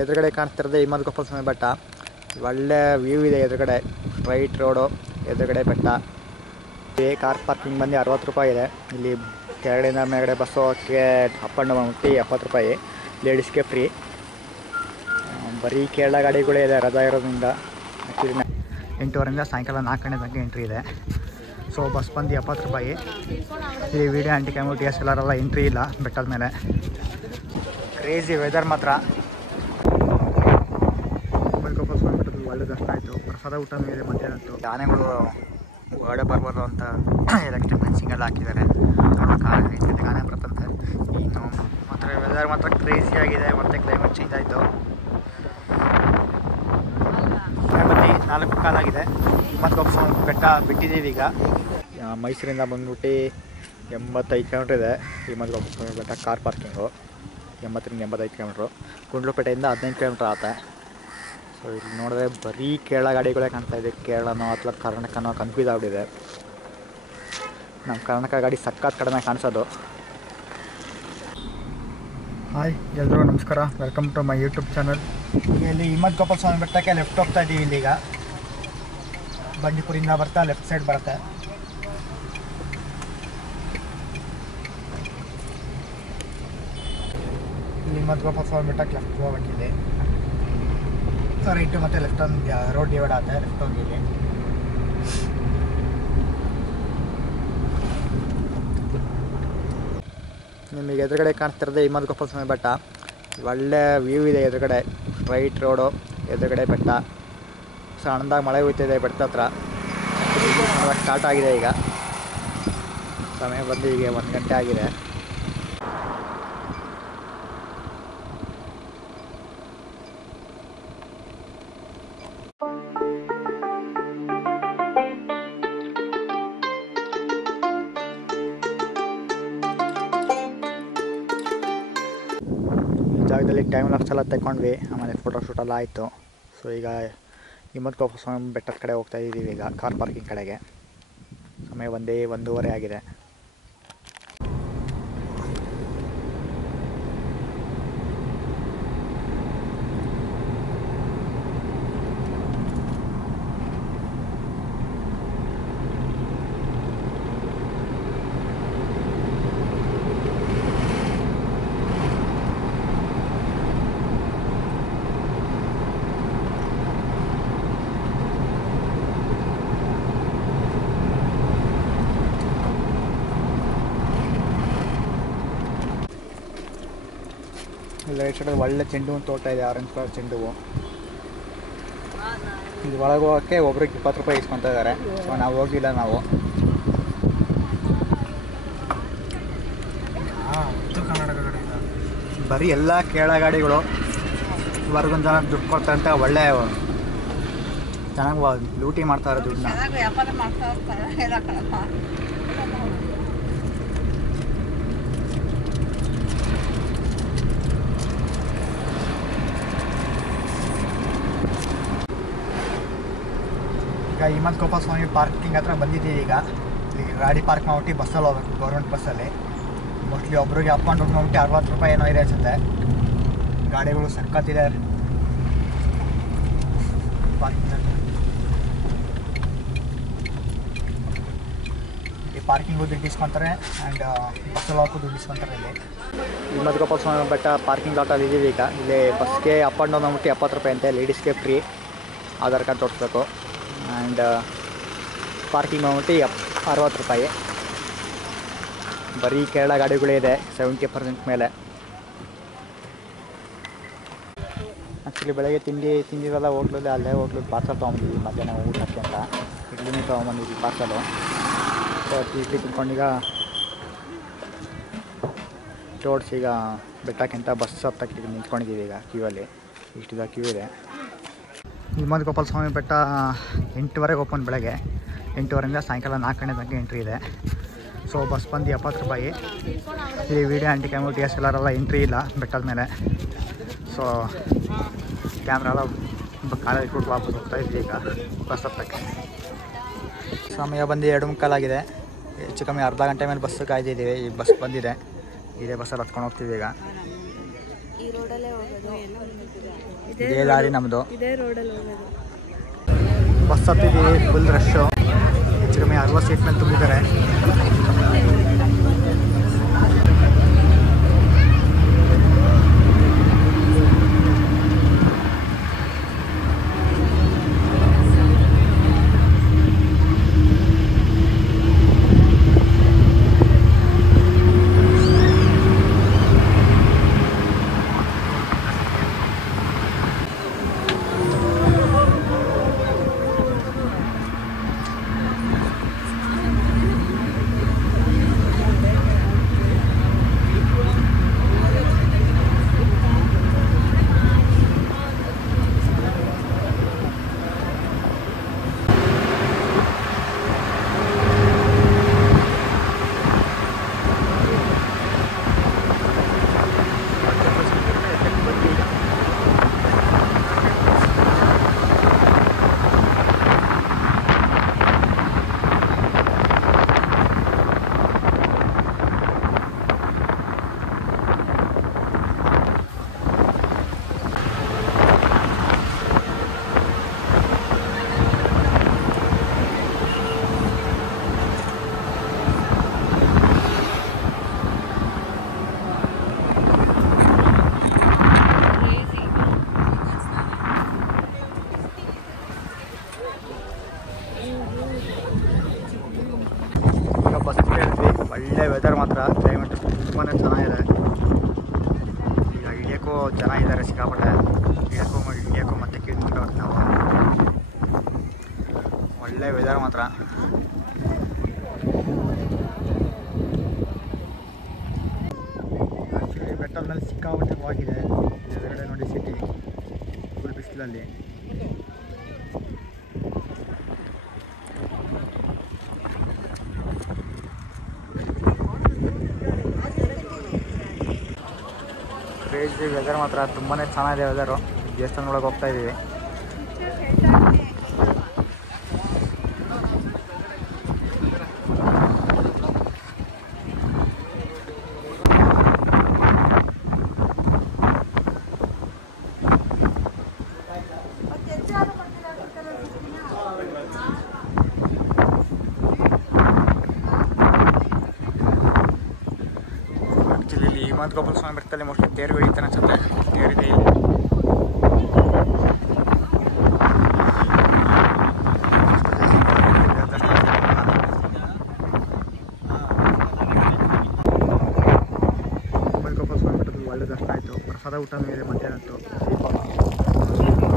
ಎದುರುಗಡೆ ಕಾಣಿಸ್ತಿರೋದು ಹಿಮವದ್ ಸ್ವಾಮಿ ಬೆಟ್ಟ. ಒಳ್ಳೆ ವ್ಯೂ ಇದೆ ಎದುರುಗಡೆ, ಸ್ಟ್ರೈಟ್ ರೋಡು, ಎದುರುಗಡೆ ಬೆಟ್ಟ. ಕಾರ್ ಪಾರ್ಕಿಂಗ್ ಬಂದು 60 ರೂಪಾಯಿ ಇದೆ. ಇಲ್ಲಿ ಕೆಳಗಡೆಯಿಂದ ಮೇಲ್ಗಡೆ ಬಸ್ ಹೋಗೋಕ್ಕೆ ಅಪ್ ಆ್ಯಂಡ್ ಡೌನ್ 70 ರೂಪಾಯಿ, ಲೇಡೀಸ್ಗೆ ಫ್ರೀ. ಬರೀ ಕೇರಳ ಗಾಡಿಗಳೇ ಇದೆ ರಜಾ ಇರೋದ್ರಿಂದ. ಆ್ಯಕ್ಚುಲಿ 8:30ರಿಂದ ಸಾಯಂಕಾಲ 4 ಗಂಟೆ ತನಕ ಎಂಟ್ರಿ ಇದೆ. ಸೊ ಬಸ್ ಬಂದು 70 ರೂಪಾಯಿ. ಈ ವಿಡಿಯೋ ಆಂಟಿ ಕ್ಯಾಮರಾ DSLR ಎಲ್ಲ ಎಂಟ್ರಿ ಇಲ್ಲ ಬೆಟ್ಟದ ಮೇಲೆ. ಕ್ರೇಜಿ ವೆದರ್ ಮಾತ್ರ. ಒಳ್ಳೆ ದರ್ಶನ ಆಯಿತು. ಪ್ರಸಾದ ಊಟ ಮೇಲೆ ಮಧ್ಯಾಹ್ನದ್ದು ಆನೆಗಳು ಹೊರಡೆ ಬರ್ಬೋದು ಅಂತ ಎಲೆಕ್ಟ್ರಿಕ್ ಫೆನ್ಸಿಂಗ್ ಹಾಕಿದ್ದಾರೆ. 8 ಗಂಟೆಗೆ ಆನೆ ಬರುತ್ತಂತೆ. ಇನ್ನು ಮಾತ್ರ ವೆದರ್ ಮಾತ್ರ ಕ್ರೇಜಿ ಆಗಿದೆ. ಮತ್ತು ಕ್ಲೈಮೇಟ್ ಚೇಂಜ್ ಆಯಿತು. ಬನ್ನಿ 4 ಕಾಲಾಗಿದೆ. ಹಿಮವದ್ ಸ್ವಾಮಿ ಬೆಟ್ಟ ಬಿಟ್ಟಿದ್ದೀವಿ ಈಗ. ಮೈಸೂರಿಂದ ಬಂದ್ಬಿಟ್ಟು 85 ಕಿಲೋಮೀಟ್ರ್ ಇದೆ ಹಿಮವದ್ ಸ್ವಾಮಿ ಬೆಟ್ಟ. ಕಾರ್ ಪಾರ್ಕಿಂಗು 80ರಿಂದ 85 ಕಿಲೋಮೀಟ್ರು. ಗುಂಡ್ಲುಪೇಟೆಯಿಂದ 15 ಕಿಲೋಮೀಟ್ರ್ ಆಗುತ್ತೆ. ಸೊ ಇಲ್ಲಿ ನೋಡಿದ್ರೆ ಬರೀ ಕೇರಳ ಗಾಡಿಗಳೇ ಕಾಣ್ತಾ ಇದೆ. ಕೇರಳನೋ ಅಥವಾ ಕರ್ನಾಟಕನೋ ಕನ್ಫ್ಯೂಸ್ ಆಗಿಬಿಟ್ಟಿದೆ. ನಮ್ಮ ಕರ್ನಾಟಕ ಗಾಡಿ ಸಖತ್ ಕಡಿಮೆ ಕಾಣಿಸೋದು. ಹಾಯ್ ಎಲ್ರಿಗೂ ನಮಸ್ಕಾರ, welcome to my YouTube channel. ಇಲ್ಲಿ ಹಿಮವದ್ ಸ್ವಾಮಿ ಬೆಟ್ಟಕ್ಕೆ ಲೆಫ್ಟ್ ಹೋಗ್ತಾ ಇದ್ದೀವಿ. ಇಲ್ಲಿಗ ಬಂಡೀಪುರಿಂದ ಬರ್ತಾ ಲೆಫ್ಟ್ ಸೈಡ್ ಬರುತ್ತೆ. ಹಿಮವದ್ ಸ್ವಾಮಿ ಬೆಟ್ಟಕ್ಕೆ ಲೆಫ್ಟ್ ಹೋಗ್ಬೇಕಿದೆ. ರೈಟು ಮತ್ತು ಲೆಫ್ಟ್ ಒಂದು ರೋಡ್ ಡಿವೈಡ್ ಆಗುತ್ತೆ. ಲೆಫ್ಟ್ ಹೋಗಿಲ್ಲಿ ನಿಮಗೆ ಎದುರುಗಡೆ ಕಾಣಿಸ್ತಿರೋದು ಹಿಮವದ್ ಸ್ವಾಮಿ ಬೆಟ್ಟ. ಒಳ್ಳೆ ವ್ಯೂ ಇದೆ ಎದುರುಗಡೆ, ಸ್ಟ್ರೈಟ್ ರೋಡು, ಎದುರುಗಡೆ ಬೆಟ್ಟ. ಸಣ್ಣದಾಗಿ ಮಳೆ ಹೋಗ್ತಿದೆ ಬೆಟ್ಟದ ಹತ್ರ. ಸ್ಟಾರ್ಟ್ ಆಗಿದೆ ಈಗ. ಸಮಯ ಬಂದು ಈಗ 1 ಗಂಟೆ ಆಗಿದೆ. ಜಾಗದಲ್ಲಿ ಟೈಮ್ ಲಾಪ್ಸ್ ಎಲ್ಲ ತಗೊಂಡ್ವಿ. ಆಮೇಲೆ ಫೋಟೋಶೂಟೆಲ್ಲ ಆಯಿತು. ಸೊ ಈಗ ಹಿಮವದ್ ಸ್ವಾಮಿ ಬೆಟ್ಟದ ಕಡೆ ಹೋಗ್ತಾ ಇದ್ದೀವಿ ಈಗ, ಕಾರ್ ಪಾರ್ಕಿಂಗ್ ಕಡೆಗೆ. ಸಮಯ 1:30 ಆಗಿದೆ. ರೈಟ್ ಸೈಡಲ್ಲಿ ಒಳ್ಳೆ ಚೆಂಡು ಹೂವಿನ ತೋಟ ಇದೆ, ಆರೆಂಜ್ ಕಲರ್ ಚೆಂಡು ಹೂವು. ಇದು ಒಳಗೆ ಹೋಗೋಕ್ಕೆ ಒಬ್ರಿಗೆ 20 ರೂಪಾಯಿ ಇಸ್ಕೊತಾ ಇದ್ದಾರೆ. ಸೊ ನಾವು ಹೋಗಿಲ್ಲ. ನಾವು ಬರೀ ಎಲ್ಲ ಕೇರಳ ಗಾಡಿಗಳು. ಹೊರಗೊಂದು ಜನ ದುಡ್ಡು ಕೊಡ್ತಾರೆ ಅಂತ ಒಳ್ಳೆ ಚೆನ್ನಾಗಿ ಲೂಟಿ ಮಾಡ್ತಾರೆ ದುಡ್ಡನ್ನ. ಈಗ ಹಿಮವದ್ ಸ್ವಾಮಿ ಪಾರ್ಕಿಂಗ್ ಹತ್ರ ಬಂದಿದ್ದೀವಿ. ಈಗ ಇಲ್ಲಿ ಗಾಡಿ ಪಾರ್ಕ್ ಮಾಡ್ಬಿಟ್ಟು ಬಸ್ಸಲ್ಲಿ ಹೋಗ್ಬೇಕು, ಗೌರ್ಮೆಂಟ್ ಬಸ್ಸಲ್ಲಿ. ಮೋಸ್ಟ್ಲಿ ಒಬ್ರಿಗೆ ಅಪ್ ಆ್ಯಂಡ್ ಡೌನ್ ಮಾಡ್ಬಿಟ್ಟು 60 ರೂಪಾಯಿ ಏನೋ ಇದೆ ಅನ್ಸುತ್ತೆ. ಗಾಡಿಗಳು ಸಕ್ಕತ್ತಿದೆ ಪಾರ್ಕಿಂಗಲ್ಲಿ. ಈ ಪಾರ್ಕಿಂಗು ದುಡ್ಡು ಇಸ್ಕೊತಾರೆ ಆ್ಯಂಡ್ ಬಸ್ಸಲ್ಲಿ ಹೋಗೋಕ್ಕೂ ದುಡ್ಡು ಇಸ್ಕೊತಾರೆ. ಇಲ್ಲಿ ಹಿಮವದ್ ಸ್ವಾಮಿ ಬೆಟ್ಟ ಪಾರ್ಕಿಂಗ್ ಲಾಟಲ್ಲಿ ಇದ್ದೀವಿ ಈಗ. ಇಲ್ಲಿ ಬಸ್ಗೆ ಅಪ್ ಆ್ಯಂಡ್ ಡೌನ್ ಮಾಡ್ಬಿಟ್ಟು 70 ರೂಪಾಯಿ ಅಂತೆ. ಲೇಡೀಸ್ಗೆ ಫ್ರೀ, ಆಧಾರ್ ಕಾರ್ಡ್ ತೋರಿಸ್ಬೇಕು. ಆ್ಯಂಡ್ ಪಾರ್ಕಿಂಗ್ ಮಾಡ್ಬಿಟ್ಟು 60 ರೂಪಾಯಿ. ಬರೀ ಕೇರಳ ಗಾಡಿಗಳೇ ಇದೆ 70% ಮೇಲೆ. ಆ್ಯಕ್ಚುಲಿ ಬೆಳಗ್ಗೆ ತಿಂದಿರೋಲ್ಲ ಹೋಟ್ಲಲ್ಲಿ. ಅಲ್ಲೇ ಹೋಟ್ಲಲ್ಲಿ ಪಾರ್ಸಲ್ ತೊಗೊಂಬಂದಿದ್ವಿ ಮಧ್ಯಾಹ್ನ ಊಟಕ್ಕೆ ಅಂತ. ಇಡ್ಲಿನೂ ತೊಗೊಂಬಂದಿದ್ವಿ ಪಾರ್ಸಲು. ಸೊ ಇಡ್ಲಿ ತಿನ್ಕೊಂಡೀಗ ಟೋಡ್ಸ್ ಈಗ ಬೆಟ್ಟಕ್ಕಿಂತ ಬಸ್ ಹತ್ತಕ್ಕೆ ನಿಂತ್ಕೊಂಡಿದ್ದೀವಿ ಈಗ ಕ್ಯೂವಲ್ಲಿ. ಇಷ್ಟಿದ ಕ್ಯೂ ಇದೆ. ಹಿಮವದ್ ಸ್ವಾಮಿ ಬೆಟ್ಟ 8:00ವರೆಗೆ ಓಪನ್. ಬೆಳಗ್ಗೆ 8:30ರಿಂದ ಸಾಯಂಕಾಲ 4 ಗಂಟೆ ತನಕ ಎಂಟ್ರಿ ಇದೆ. ಸೊ ಬಸ್ ಬಂದು 70 ರೂಪಾಯಿ. ಈ ವಿಡಿಯೋ ಆಂಟಿ ಕ್ಯಾಮರಾ DSLR ಎಲ್ಲ ಎಂಟ್ರಿ ಇಲ್ಲ ಬೆಟ್ಟದ ಮೇಲೆ. ಸೊ ಕ್ಯಾಮ್ರಾ ಎಲ್ಲ ಕಾಲೇಜ್ ಕೊಟ್ಟು ವಾಪಸ್ ಹೋಗ್ತಾ ಇದ್ವಿ ಈಗ ಬಸ್ ಹತ್ತಕ್ಕೆ. ಸಮಯ ಬಂದು 2:45 ಆಗಿದೆ. ಹೆಚ್ಚು ಕಮ್ಮಿ ಅರ್ಧ ಗಂಟೆ ಮೇಲೆ ಬಸ್ ಕಾಯ್ದಿದ್ದೀವಿ. ಈ ಬಸ್ ಬಂದಿದೆ. ಇದೇ ಬಸ್ಸಲ್ಲಿ ಹತ್ಕೊಂಡು ಹೋಗ್ತೀವಿ ಈಗ. ಈ ರೋಡಲ್ಲೇ ಹೋಗೋದು. ಇದೇ ದಾರಿ ನಮ್ಮದು. ಇದೇ ರೋಡಲ್ಲಿ ಹೋಗೋದು. ಬಸ್ ಹತ್ತಿದ್ದೀವಿ. Full rush. ಹೆಚ್ಚು ಕಮ್ಮಿ 60 ಸೀಟ್ ಮೇಲೆ ತುಂಬಿದ್ದಾರೆ. ಒಳ್ಳೆ ವೆದರ್ ಮಾತ್ರ. ಕ್ಲೈಮೇಟ್ ತುಂಬಾ ಚೆನ್ನಾಗಿದೆ. ಈಗ ಇಳಿಯೋಕ್ಕೂ ಜನ ಇದ್ದಾರೆ ಸಿಕ್ಕಾಪಟ್ಟೆ. ಇಳಿಯೋಕ್ಕೂ ಮತ್ತೆ ಕಿಳ್ಕೊಂಡು ನಾವು. ಒಳ್ಳೆ ವೆದರ್ ಮಾತ್ರ. ಆ್ಯಕ್ಚುಲಿ ಬೆಟ್ಟದ ಮೇಲೆ ಸಿಕ್ಕಾಪಟ್ಟೆ ವಾಗಿದೆ. ಎದುರುಗಡೆ ನೋಡಿ ಸಿಟಿ ಫುಲ್ ಬಿಸಿಲಲ್ಲಿ. ಕ್ರೇಜಿ ವೆದರ್ ಮಾತ್ರ ತುಂಬಾ ಚೆನ್ನಾಗಿದೆ ವೆದರು. ದೇವಸ್ಥಾನದೊಳಗೆ ಹೋಗ್ತಾ ಇದ್ದೀವಿ. ಆ್ಯಕ್ಚುಲಿ ಈ ಗೋಪಾಲ ಸ್ವಾಮಿ ಬೆಟ್ಟದಲ್ಲಿ ಮೋಸ್ಟ್ಲಿ ತೇರು ಬೆಳೀತಾನೆ ಅನ್ಸುತ್ತೆ. ತೇರಿದೆ ಇಲ್ಲಿ. ಗೋಪಾಲ ಸ್ವಾಮಿ ಬೆಟ್ಟದಲ್ಲಿ ಒಳ್ಳೆ ದರ್ಶನ ಆಯಿತು. ಪ್ರಸಾದ ಊಟ ಮೇಲೆ ಮಧ್ಯಾಹ್ನದ್ದು ದೀಪ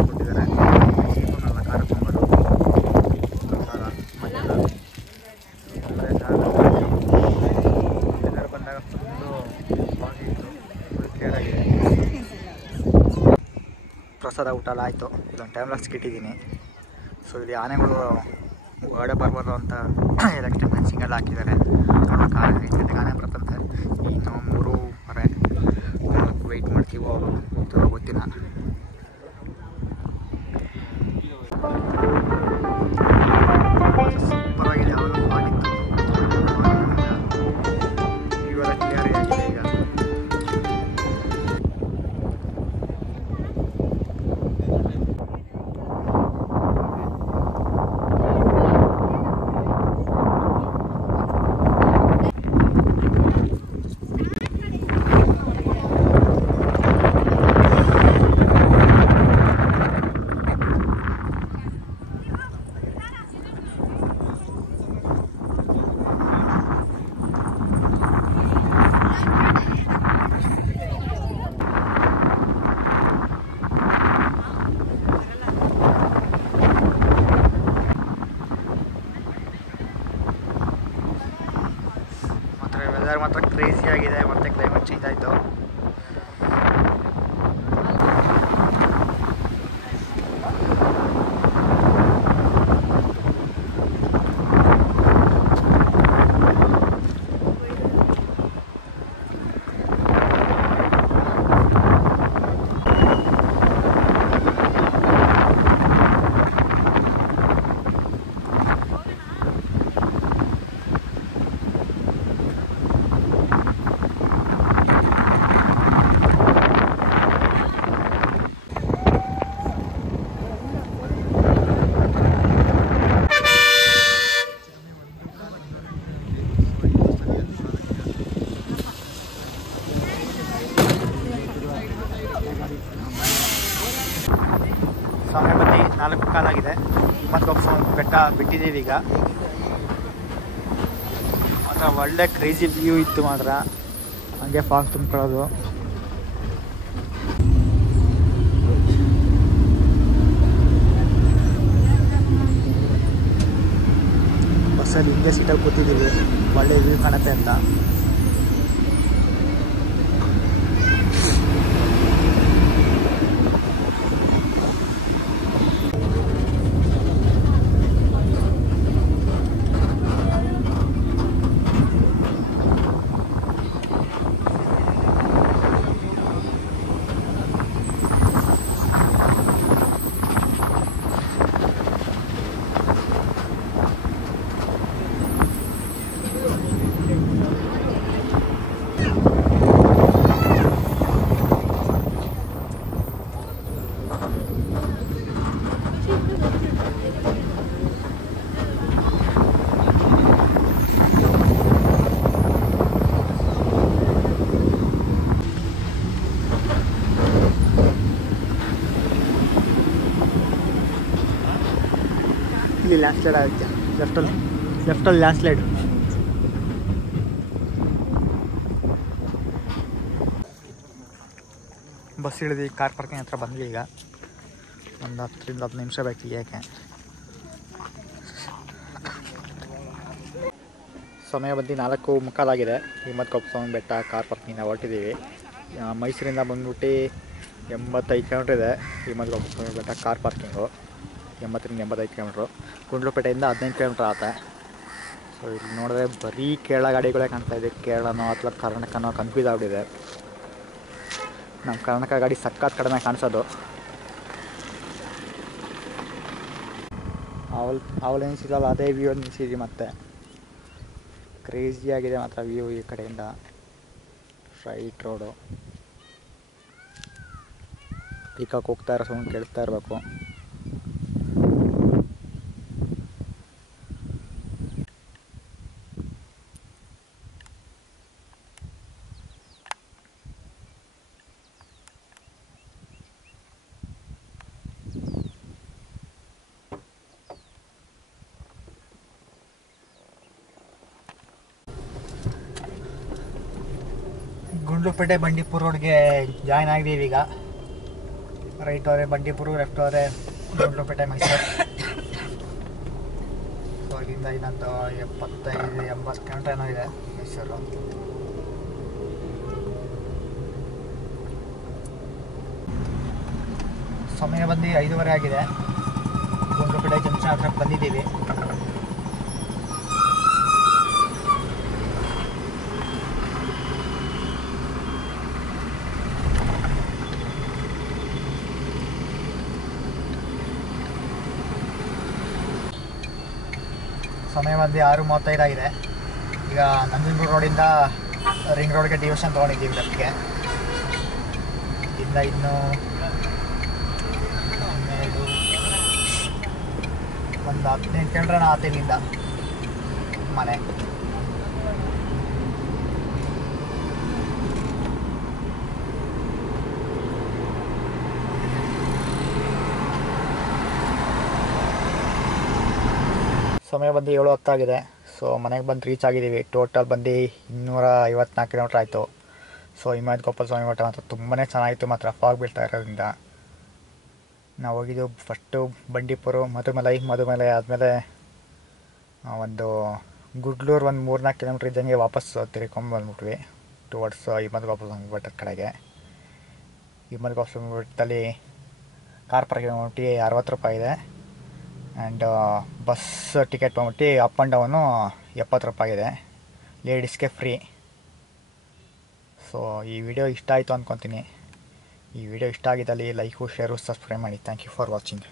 ಕೊಟ್ಟಿದ್ದಾರೆ. ದೀಪನಲ್ಲ ಖಾರ ಸಾಂಬಾರು ಪ್ರಸಾದ ಮಧ್ಯಾಹ್ನ ಎಲ್ಲರೂ ಬಂದಾಗ ಫುಲ್ಲು ಬಾಗಿತ್ತು. ಫುಲ್ ಕ್ಲಿಯರ್ ಆಗಿದೆ. ಪ್ರಸಾದ ಊಟ ಎಲ್ಲ ಆಯಿತು. ಇದೊಂದು ಟೈಮ್ ಲಾಕ್ಸ್ ಇಟ್ಟಿದ್ದೀನಿ. ಸೊ ಇಲ್ಲಿ ಆನೆಗಳು ಹೊರಡೆ ಬರಬಾರ್ದು ಅಂತ ಎಲೆಕ್ಟ್ರಿಕ್ ಫೆನ್ಸಿಂಗ್ ಎಲ್ಲ ಹಾಕಿದ್ದಾರೆ. ನೋಡೋಕೆ 5 ಗಂಟೆಗೆ ಆನೆ ಬರ್ತಂತೆ. ಇನ್ನು 3:30 ವೆಯ್ಟ್ ಮಾಡ್ತೀವೋ ಹೋಗ್ತೀವೋ ಗೊತ್ತಿಲ್ಲ. ಸೂಪರಾಗಿದೆ. ಯಾವಾಗ ಆಗಿತ್ತು ಇವೆಲ್ಲ ಕ್ಲಿಯರ್ ಆಗಿದೆ ಈಗ. ವೆದರ್ ಮಾತ್ರ ಕ್ರೇಜಿ ಆಗಿದೆ. ಮತ್ತು ಕ್ಲೈಮೇಟ್ ಚೇಂಜ್ ಆಯಿತು. ಸಮಯ ಬಂದು 4:15 ಹಿಮ್ಮತ್ಕೊಪ್ಪ ಬೆಟ್ಟ ಬಿಟ್ಟಿದ್ದೀವಿ ಈಗ. ಮಾತ್ರ ಒಳ್ಳೆ ಕ್ರೇಜಿ ವ್ಯೂ ಇತ್ತು ಮಾತ್ರ. ಹಾಗೆ ಫಾಗ್ ತುಂಬ್ಕೊಳ್ಳೋದು. ಬಸ್ಸಲ್ಲಿ ಹಿಂದೆ ಸೀಟಾಗಿ ಕೂತಿದ್ದೀವಿ, ಒಳ್ಳೆ ವ್ಯೂ ಕಾಣುತ್ತೆ ಅಂತ. ಇಲ್ಲಿ ಲ್ಯಾಂಡ್ ಸ್ಲೈಡ್ ಆಗುತ್ತೆ, ಲೆಫ್ಟಲ್ಲಿ ಲ್ಯಾಂಡ್ ಸ್ಲೈಡ್. ಬಸ್ ಹಿಡಿದು ಕಾರ್ ಪಾರ್ಕಿಂಗ್ ಹತ್ರ ಬಂದ್ವಿ ಈಗ. ಒಂದು 10-15 ನಿಮಿಷ ಬೇಕು ಯಾಕೆ. ಸಮಯ ಬಂದು 4:15 ಹಿಮ್ಮತ್ಕೊಪ್ಪ ಬೆಟ್ಟ ಕಾರ್ ಪಾರ್ಕಿಂಗಿಂದ ಹೊರಟಿದ್ದೀವಿ. ಮೈಸೂರಿಂದ ಬಂದ್ಬಿಟ್ಟು 85 ಕಿಲೋಮೀಟ್ರ್ ಇದೆ ಹಿಮ್ಮತ್ಕೊಪ್ಪ ಬೆಟ್ಟ ಕಾರ್ ಪಾರ್ಕಿಂಗು. 80-85 ಕಿಲೋಮೀಟ್ರು. ಗುಂಡ್ಲುಪೇಟೆಯಿಂದ 15 ಕಿಲೋಮೀಟ್ರ್ ಆಗುತ್ತೆ. ಸೊ ಇಲ್ಲಿ ನೋಡಿದ್ರೆ ಬರೀ ಕೇರಳ ಗಾಡಿಗಳೇ ಕಾಣ್ತಾಯಿದೆ. ಕೇರಳನೋ ಅಥವಾ ಕರ್ನಾಟಕನೋ ಕನ್ಫ್ಯೂಸ್ ಆಗಿಬಿಟ್ಟಿದೆ. ನಮ್ಮ ಕರ್ನಾಟಕ ಗಾಡಿ ಸಖತ್ ಕಡಿಮೆ ಕಾಣಿಸೋದು. ಅವಳು ನಿಲ್ಸಿದಲ್ಲ ಅದೇ ವ್ಯೂ ನಿಲ್ಸಿದ್ವಿ ಮತ್ತೆ. ಕ್ರೇಜಿಯಾಗಿದೆ ಮಾತ್ರ ವ್ಯೂ ಈ ಕಡೆಯಿಂದ. Straight road. ಪಿಕಕ್ಕೆ ಹೋಗ್ತಾ ಇರೋ ಸೌಂಡ್ ಕೇಳಿಸ್ತಾ ಇರಬೇಕು. ಗುಂಡ್ಲುಪೇಟೆ ಬಂಡೀಪುರ ರೋಡ್ಗೆ ಜಾಯ್ನ್ ಆಗಿದ್ದೀವಿ ಈಗ. ರೈಟ್ ಹೋದರೆ ಬಂಡೀಪುರ, ಲೆಫ್ಟ್ ಹೋದರೆ ಗುಂಡ್ಲುಪೇಟೆ ಮೈಸೂರು. ಸೊ ಇಲ್ಲಿಂದ ಇನ್ನೊಂದು 75-80 ಕಿಲೋಮೀಟರ್ ಏನೋ ಇದೆ ಮೈಸೂರು. ಸಮಯ ಬಂದು 5:15 ಆಗಿದೆ. ಗುಂಡ್ಲುಪೇಟೆ ಜಂಕ್ಷನ್ ಹತ್ರ ಬಂದಿದ್ದೀವಿ. ಸಮಯ ಬಂದು 6:35 ಆಗಿದೆ. ಈಗ ನಂಜನಗೂಡು ರೋಡಿಂದ ರಿಂಗ್ ರೋಡ್ಗೆ ಡಿವಿಷನ್ ತೊಗೊಂಡಿದ್ದೀವಿ ಲೆಫ್ಟ್ಗೆ. ಇಲ್ಲಿಂದ ಇನ್ನೂ 15 ಕಿಲೋಮೀಟರ್ ಆತ ಇಲ್ಲಿಂದ ಮನೆ. ಸಮಯ ಬಂದು 7:10 ಆಗಿದೆ. ಸೊ ಮನೆಗೆ ಬಂದು ರೀಚ್ ಆಗಿದ್ದೀವಿ. ಟೋಟಲ್ ಬಂದು 254 ಕಿಲೋಮೀಟ್ರ್ ಆಯಿತು. ಸೊ ಹಿಮ್ಮತ್ಕೊಪ್ಪ ಸ್ವಾಮಿ ಮಠ ಮಾತ್ರ ತುಂಬಾ ಚೆನ್ನಾಗಿತ್ತು ಮಾತ್ರ, ಫಾಗ್ ಬೀಳ್ತಾ ಇರೋದ್ರಿಂದ. ನಾವು ಹೋಗಿದ್ದು ಫಸ್ಟು ಬಂಡೀಪುರ, ಮಧುಮಲೈ ಆದಮೇಲೆ ಒಂದು ಗುಡ್ಲೂರು, ಒಂದು 3-4 ಕಿಲೋಮೀಟ್ರ್ ಇದ್ದಂಗೆ ವಾಪಸ್ ತಿರ್ಕೊಂಬಂದ್ಬಿಟ್ವಿ ಟುವರ್ಡ್ಸ್ ಹಿಮ್ಮತ್ಕೊಪ್ಪ ಸ್ವಾಮಿ ಬೆಟ್ಟದ ಕಡೆಗೆ. ಹಿಮ್ಮತ್ಕೊಪ್ಪ ಸ್ವಾಮಿ ಬೆಟ್ಟದಲ್ಲಿ ಕಾರ್ ಪಾರ್ಕಿಂಗ್ ಬಂದ್ಬಿಟ್ಟು 60 ರೂಪಾಯಿ ಇದೆ. ಆ್ಯಂಡ್ ಬಸ್ ಟಿಕೆಟ್ ಬಂದ್ಬಿಟ್ಟು ಅಪ್ ಆ್ಯಂಡ್ ಡೌನು 70 ರೂಪಾಯಿ ಇದೆ. ಲೇಡೀಸ್ಗೆ ಫ್ರೀ. ಸೊ ಈ ವಿಡಿಯೋ ಇಷ್ಟ ಆಯಿತು ಅಂದ್ಕೊತೀನಿ. ಈ ವಿಡಿಯೋ ಇಷ್ಟ ಆಗಿದ್ದಲ್ಲಿ ಲೈಕು, ಶೇರು, ಸಬ್ಸ್ಕ್ರೈಬ್ ಮಾಡಿ. Thank you for watching.